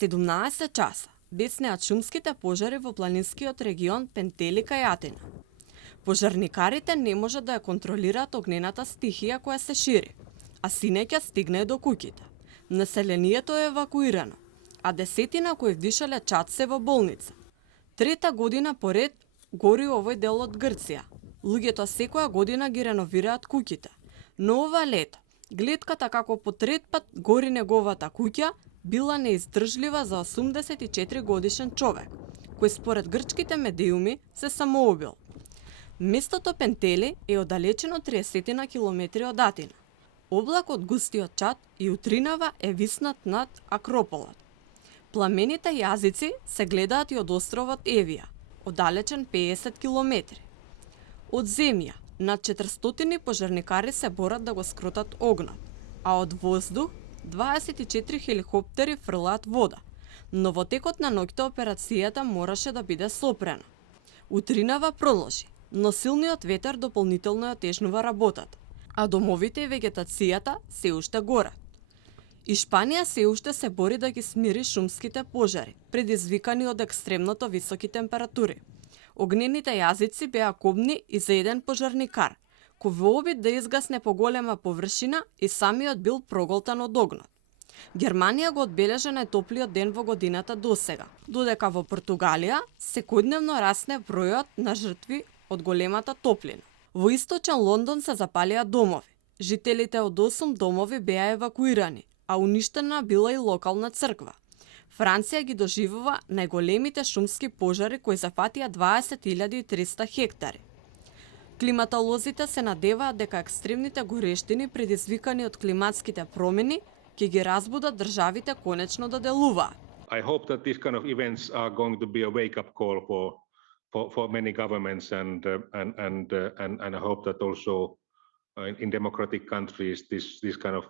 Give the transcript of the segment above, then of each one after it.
17 часа беснеат шумските пожари во планинскиот регион Пентели кај Атина. Пожарникарите не можат да ја контролираат огнената стихија која се шири, а синоќа стигна и до куќите. Населението е евакуирано, а десетина кои вдишале чад се во болница. Трета година поред гори овој дел од Грција. Луѓето секоја година ги реновираат куќите, но ова лето гледката како по трет пат гори неговата куќа била неиздржлива за 84 годишен човек, кој според грчките медиуми се самоубил. Местото Пентели е оддалечено 30 километри од Атина. Облак од густиот чад и утринава е виснат над Акрополот. Пламените јазици се гледаат и од островот Евија, оддалечен 50 километри. Од земја, над 400 пожарникари се борат да го скротат огнот, а од воздух 24 хеликоптери фрлаат вода, но во текот на ноќта операцијата мораше да биде сопрена. Утринава продолжи, но силниот ветер дополнително ја отежнува работата, а домовите и вегетацијата се уште горат. Испанија се уште се бори да ги смири шумските пожари, предизвикани од екстремното високи температури. Огнените јазици беа кобни и за еден пожарникар, кој во обид да изгасне поголема површина и самиот бил проголтан од огнот. Германија го одбележа најтоплиот ден во годината досега, додека во Португалија секојдневно расне бројот на жртви од големата топлина. Во источен Лондон се запалија домови. Жителите од 8 домови беа евакуирани, а уништена била и локална црква. Франција ги доживува најголемите шумски пожари кои зафатија 20.300 хектари. Климатолозите се надеваат дека екстремните горештини предизвикани од климатските промени ќе ги разбудат државите конечно да делуваат. I hope that these kind of events are going to be a wake-up call for many governments and I hope that also in democratic countries this kind of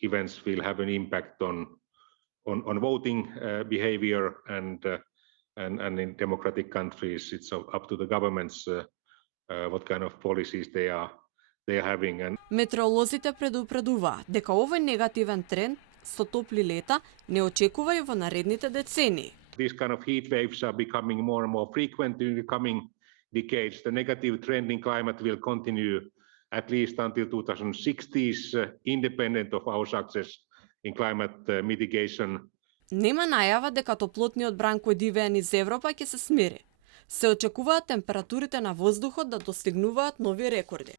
events will have an impact on voting behavior and in democratic countries it's up to the governments what kind of policies they are having. Метеоролозите предупредуваат дека овој негативен тренд со топли лета не очекува и во наредните децении. These kind of heat waves are becoming more and more frequent in the coming decades. The negative trend in climate will continue at least until 2060s, independent of our success in climate mitigation. Нема најава дека топлотниот бран кој дивее низ Европа ќе се смири. Се очекуваат температурите на воздухот да достигнуваат нови рекорди.